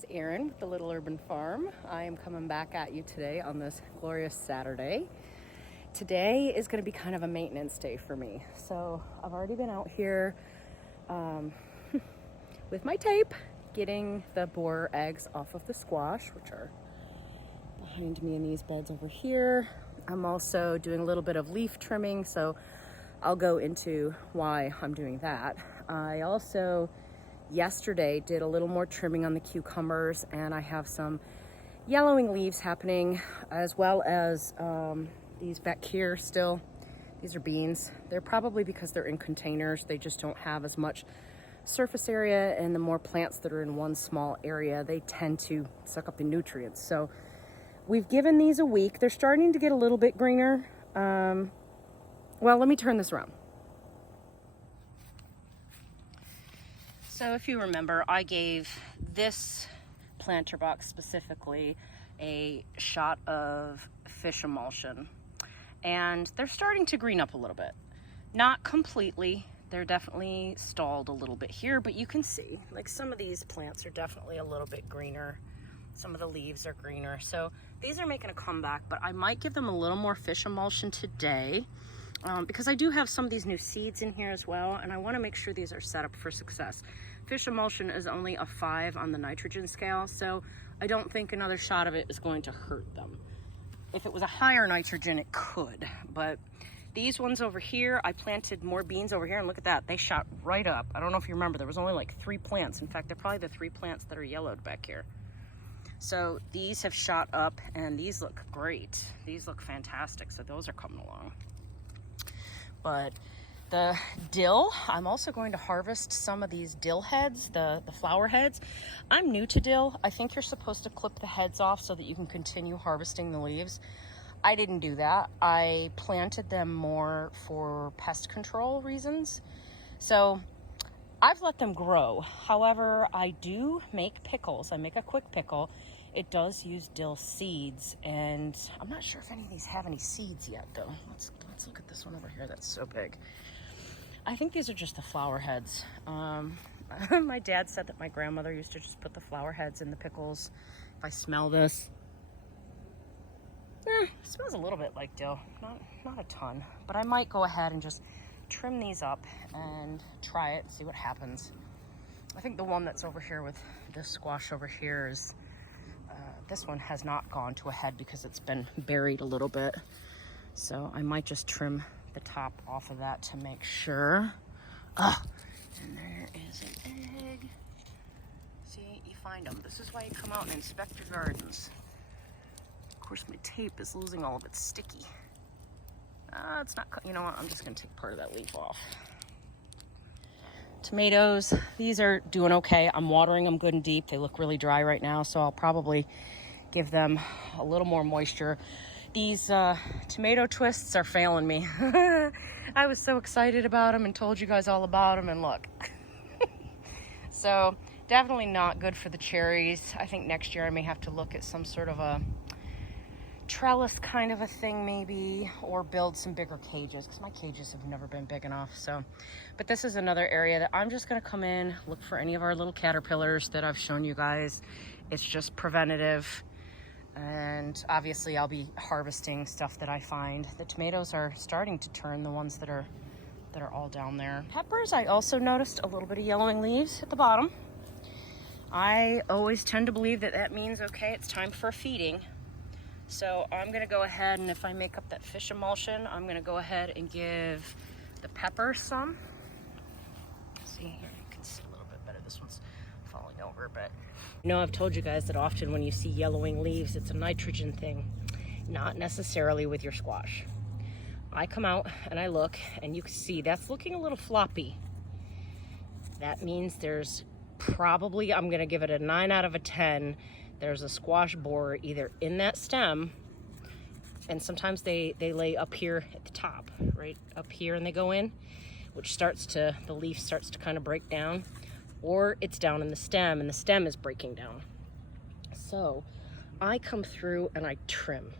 It's Erin with the Little Urban Farm. I am coming back at you today on this glorious Saturday. Today is going to be kind of a maintenance day for me. So I've already been out here with my tape, getting the borer eggs off of the squash, which are behind me in these beds over here. I'm also doing a little bit of leaf trimming, so I'll go into why I'm doing that. I also yesterday did a little more trimming on the cucumbers, and I have some yellowing leaves happening, as well as these back here still. These are beans. They're probably because they're in containers. They just don't have as much surface area, and the more plants that are in one small area, they tend to suck up the nutrients. So we've given these a week. They're starting to get a little bit greener. Well, let me turn this around. So if you remember, I gave this planter box specifically a shot of fish emulsion, and they're starting to green up a little bit. Not completely. They're definitely stalled a little bit here, but you can see like some of these plants are definitely a little bit greener. Some of the leaves are greener. So these are making a comeback, but I might give them a little more fish emulsion today. Because I do have some of these new seeds in here as well, and I want to make sure these are set up for success. Fish emulsion is only a 5 on the nitrogen scale, so I don't think another shot of it is going to hurt them. If it was a higher nitrogen, it could, but these ones over here, I planted more beans over here, and look at that, they shot right up. I don't know if you remember, there was only like 3 plants. In fact, they're probably the 3 plants that are yellowed back here. So these have shot up, and these look great. These look fantastic, so those are coming along. But the dill, I'm also going to harvest some of these dill heads, the flower heads. I'm new to dill. I think you're supposed to clip the heads off so that you can continue harvesting the leaves. I didn't do that. I planted them more for pest control reasons. So I've let them grow. However, I do make pickles. I make a quick pickle. It does use dill seeds, and I'm not sure if any of these have any seeds yet though. Let's look at this one over here. That's so big. I think these are just the flower heads. My dad said that my grandmother used to just put the flower heads in the pickles. If I smell this, it smells a little bit like dill, not a ton, but I might go ahead and just trim these up and try it and see what happens. I think the one that's over here with this squash over here is, this one has not gone to a head because it's been buried a little bit. So I might just trim the top off of that to make sure. And there is an egg. See, you find them. This is why you come out and inspect your gardens. Of course, my tape is losing all of its sticky. It's not, you know what, I'm just gonna take part of that leaf off. Tomatoes, these are doing okay. I'm watering them good and deep. They look really dry right now, so I'll probably give them a little more moisture. These tomato twists are failing me. I was so excited about them and told you guys all about them, and look. So definitely not good for the cherries. I think next year I may have to look at some sort of a trellis kind of a thing maybe, or build some bigger cages, because my cages have never been big enough. So, but this is another area that I'm just going to come in, look for any of our little caterpillars that I've shown you guys. It's just preventative, and obviously I'll be harvesting stuff that I find. The tomatoes are starting to turn, the ones that are all down there. Peppers, I also noticed a little bit of yellowing leaves at the bottom. I always tend to believe that that means, okay, it's time for feeding. So I'm gonna go ahead, and if I make up that fish emulsion, I'm gonna go ahead and give the pepper some. See here, you can see a little bit better. This one's falling over, but you know, I've told you guys that often when you see yellowing leaves, it's a nitrogen thing, not necessarily with your squash. I come out and I look, and you can see that's looking a little floppy. That means there's probably, I'm gonna give it a 9 out of a 10. There's a squash borer either in that stem, and sometimes they lay up here at the top, right up here, and they go in, which the leaf starts to kind of break down, or it's down in the stem and the stem is breaking down. So I come through and I trim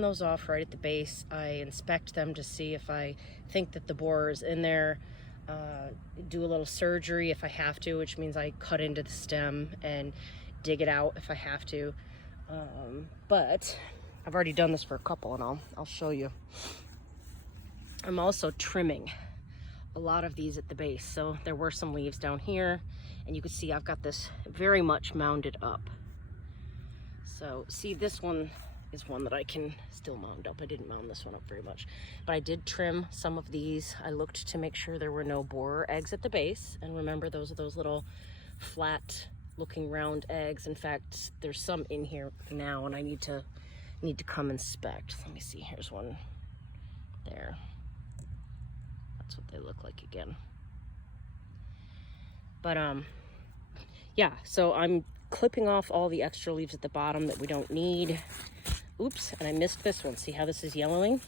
those off right at the base. I inspect them to see if I think that the borer is in there. do a little surgery if I have to, which means I cut into the stem and dig it out if I have to. But I've already done this for a couple, and I'll show you. I'm also trimming a lot of these at the base. So there were some leaves down here, and you can see I've got this very much mounded up. So see, this one is one that I can still mound up. I didn't mound this one up very much, but I did trim some of these. I looked to make sure there were no borer eggs at the base, and remember, those are those little flat looking round eggs. In fact, there's some in here now, and I need to come inspect. Let me see, here's one there. That's what they look like again. But yeah, so I'm clipping off all the extra leaves at the bottom that we don't need. Oops, and I missed this one. See how this is yellowing?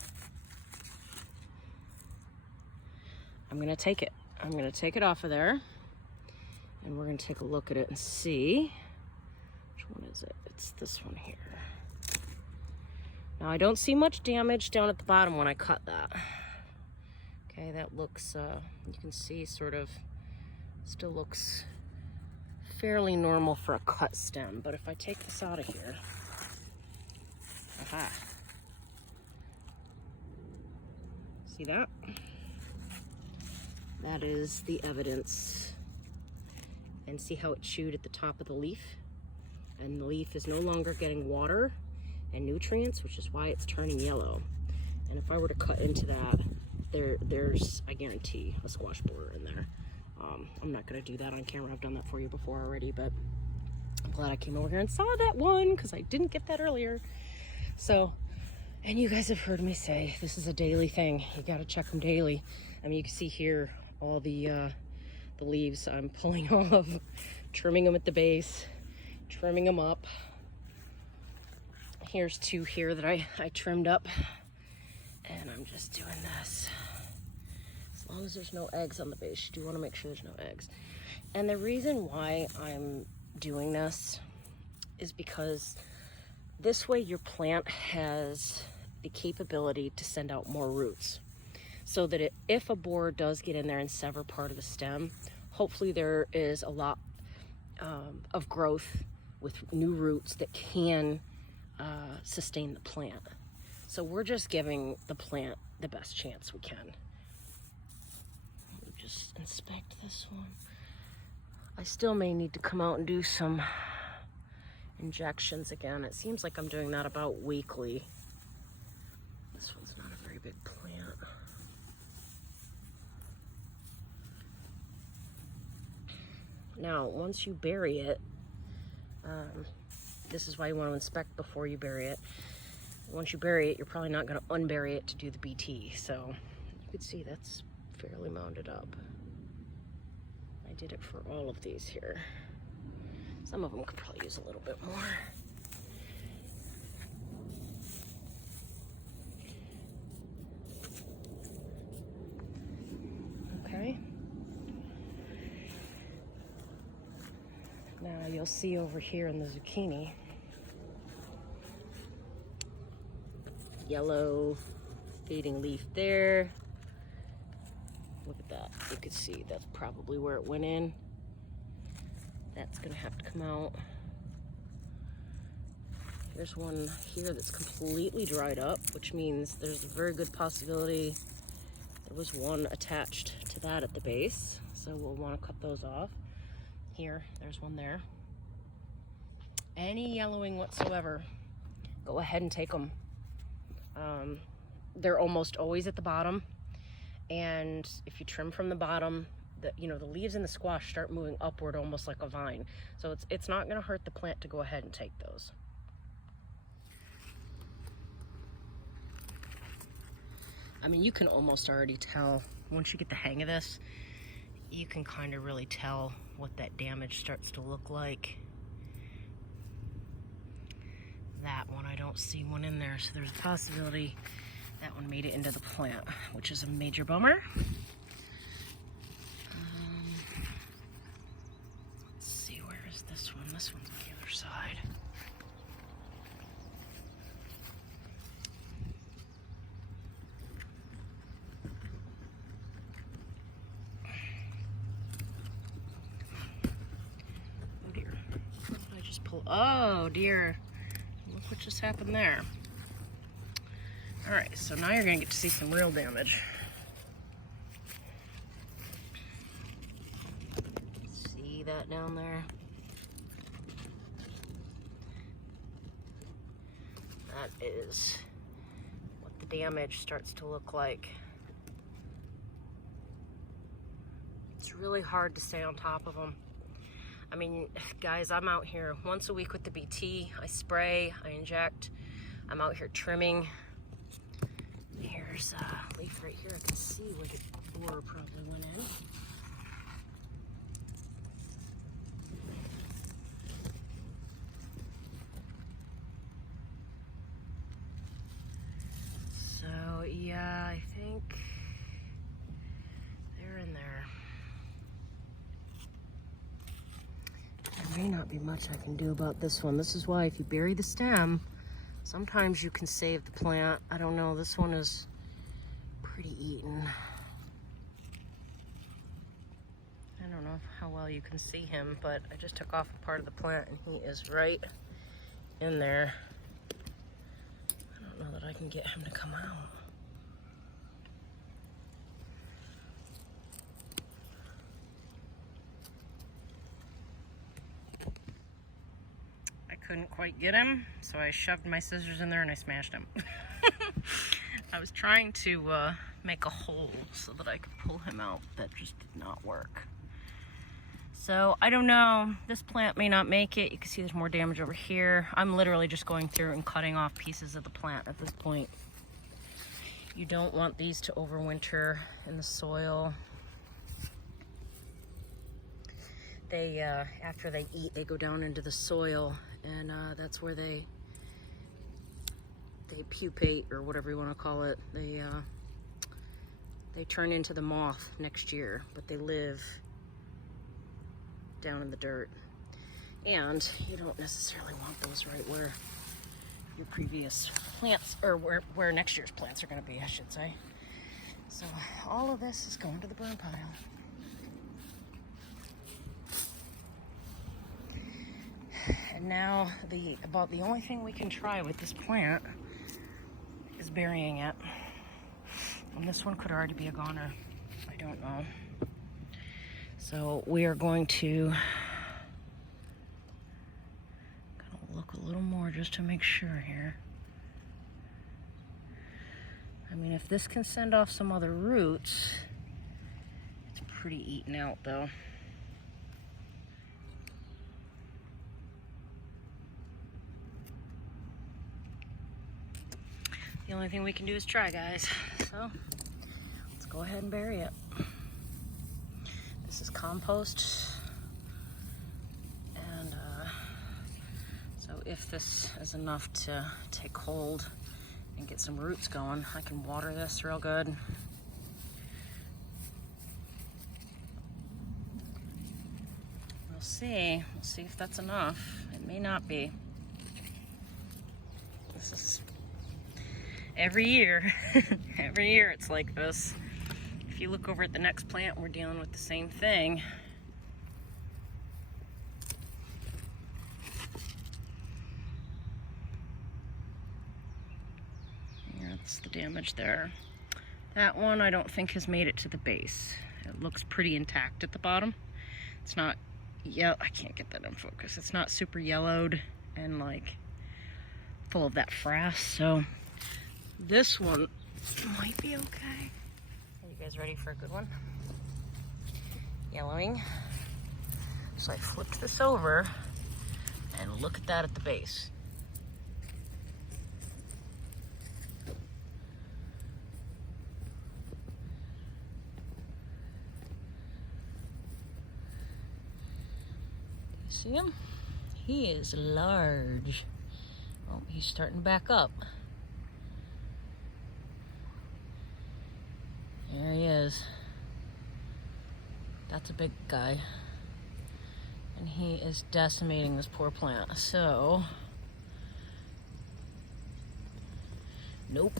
I'm gonna take it. I'm gonna take it off of there, and we're gonna take a look at it and see. Which one is it? It's this one here. Now I don't see much damage down at the bottom when I cut that. Okay, that looks, you can see sort of, still looks fairly normal for a cut stem. But if I take this out of here, aha. See that? That is the evidence. And see how it chewed at the top of the leaf? And the leaf is no longer getting water and nutrients, which is why it's turning yellow. And if I were to cut into that, there's, I guarantee, a squash borer in there. I'm not gonna do that on camera. I've done that for you before already, but I'm glad I came over here and saw that one, because I didn't get that earlier. So, and you guys have heard me say, this is a daily thing. You gotta check them daily. I mean, you can see here all the leaves I'm pulling off, trimming them at the base, trimming them up. Here's two here that I trimmed up, and I'm just doing this. As long as there's no eggs on the base, you do want to make sure there's no eggs. And the reason why I'm doing this is because this way your plant has the capability to send out more roots, so that if a borer does get in there and sever part of the stem, hopefully there is a lot of growth with new roots that can sustain the plant. So we're just giving the plant the best chance we can. Let me just inspect this one. I still may need to come out and do some injections again. It seems like I'm doing that about weekly. This one's not a very big plant. Now, once you bury it, this is why you want to inspect before you bury it. Once you bury it, you're probably not going to unbury it to do the BT. So you can see that's fairly mounded up. I did it for all of these here. Some of them could probably use a little bit more. Okay. Now you'll see over here in the zucchini, yellow fading leaf there. Look at that. You can see that's probably where it went in. That's gonna have to come out. There's one here that's completely dried up, which means there's a very good possibility there was one attached to that at the base. So we'll want to cut those off. Here, there's one there. Any yellowing whatsoever, go ahead and take them. They're almost always at the bottom, and if you trim from the bottom, the leaves in the squash start moving upward almost like a vine. So it's not going to hurt the plant to go ahead and take those. I mean, you can almost already tell once you get the hang of this. You can kind of really tell what that damage starts to look like. That one, I don't see one in there, so there's a possibility that one made it into the plant, which is a major bummer. Let's see, where is this one? This one's on the other side. just pull. Oh dear. Look what just happened there. All right, so now you're gonna get to see some real damage. See that down there? That is what the damage starts to look like. It's really hard to stay on top of them. I mean, guys, I'm out here once a week with the BT. I spray, I inject. I'm out here trimming. Here's a leaf right here. I can see where the borer probably went in. So, yeah, I think they're in there. There may not be much I can do about this one. This is why if you bury the stem, sometimes you can save the plant. I don't know, this one is pretty eaten. I don't know how well you can see him, but I just took off a part of the plant and he is right in there. I don't know that I can get him to come out. I couldn't quite get him, so I shoved my scissors in there and I smashed him. I was trying to make a hole so that I could pull him out, but that just did not work. So I don't know, this plant may not make it. You can see there's more damage over here. I'm literally just going through and cutting off pieces of the plant at this point. You don't want these to overwinter in the soil. They, after they eat, they go down into the soil, and that's where they pupate, or whatever you want to call it. They turn into the moth next year, but they live down in the dirt. And you don't necessarily want those right where your previous plants, or where next year's plants are going to be, I should say. So all of this is going to the burn pile. And now about the only thing we can try with this plant is burying it. And this one could already be a goner. I don't know. So we are going to kind of look a little more just to make sure here. I mean, if this can send off some other roots, it's pretty eaten out though. The only thing we can do is try, guys. So let's go ahead and bury it. This is compost. And so if this is enough to take hold and get some roots going, I can water this real good. We'll see. We'll see if that's enough. It may not be. This is every year. Every year it's like this. If you look over at the next plant, we're dealing with the same thing. Yeah, that's the damage there. That one I don't think has made it to the base. It looks pretty intact at the bottom. It's not, I can't get that in focus. It's not super yellowed and like full of that frass, so this one might be okay. Are you guys ready for a good one? Yellowing. So I flipped this over and look at that at the base. You see him? He is large. Oh, he's starting to back up. There he is. That's a big guy. And he is decimating this poor plant. So, nope.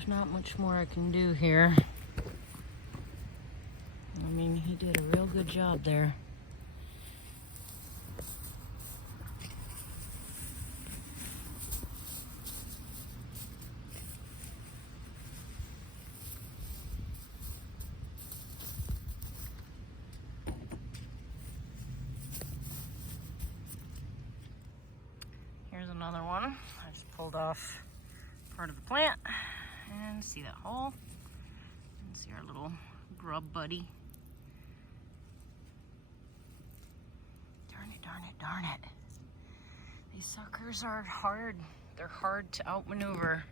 there's not much more I can do here. I mean, he did a real good job there. Here's another one. I just pulled off part of the plant and see that hole. And see our little grub buddy. Darn it, darn it, darn it. These suckers are hard. They're hard to outmaneuver.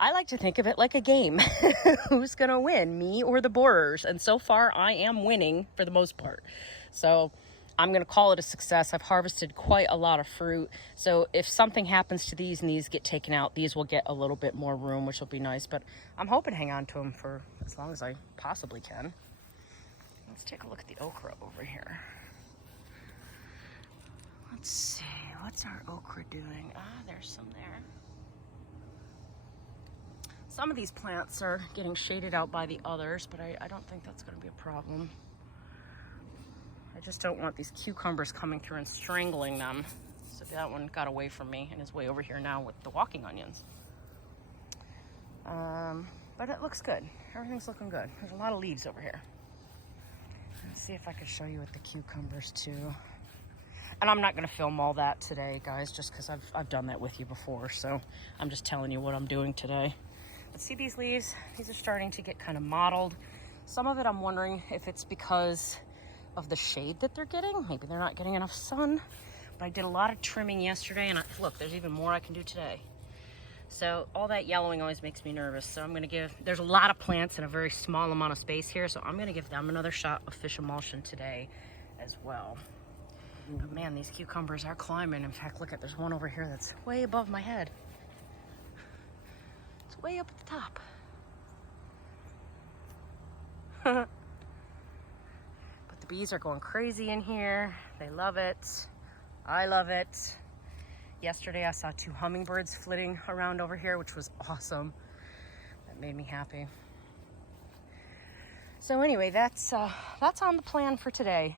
I like to think of it like a game. Who's gonna win, me or the borers? And so far I am winning for the most part. So I'm gonna call it a success. I've harvested quite a lot of fruit. So if something happens to these and these get taken out, these will get a little bit more room, which will be nice. But I'm hoping to hang on to them for as long as I possibly can. Let's take a look at the okra over here. Let's see, what's our okra doing? Ah, there's some there. Some of these plants are getting shaded out by the others, but I don't think that's gonna be a problem. I just don't want these cucumbers coming through and strangling them. So that one got away from me and is way over here now with the walking onions. But it looks good. Everything's looking good. There's a lot of leaves over here. Let's see if I can show you with the cucumbers too. And I'm not gonna film all that today, guys, just because I've done that with you before. So I'm just telling you what I'm doing today. But see these leaves? These are starting to get kind of mottled. Some of it I'm wondering if it's because of the shade that they're getting. Maybe they're not getting enough sun. But I did a lot of trimming yesterday, and look, there's even more I can do today. So all that yellowing always makes me nervous. So I'm gonna there's a lot of plants in a very small amount of space here, so I'm gonna give them another shot of fish emulsion today as well. But man, these cucumbers are climbing. In fact, look there's one over here that's way above my head. It's way up at the top. But the bees are going crazy in here. They love it. I love it. Yesterday I saw 2 hummingbirds flitting around over here, which was awesome. That made me happy. So anyway, that's on the plan for today.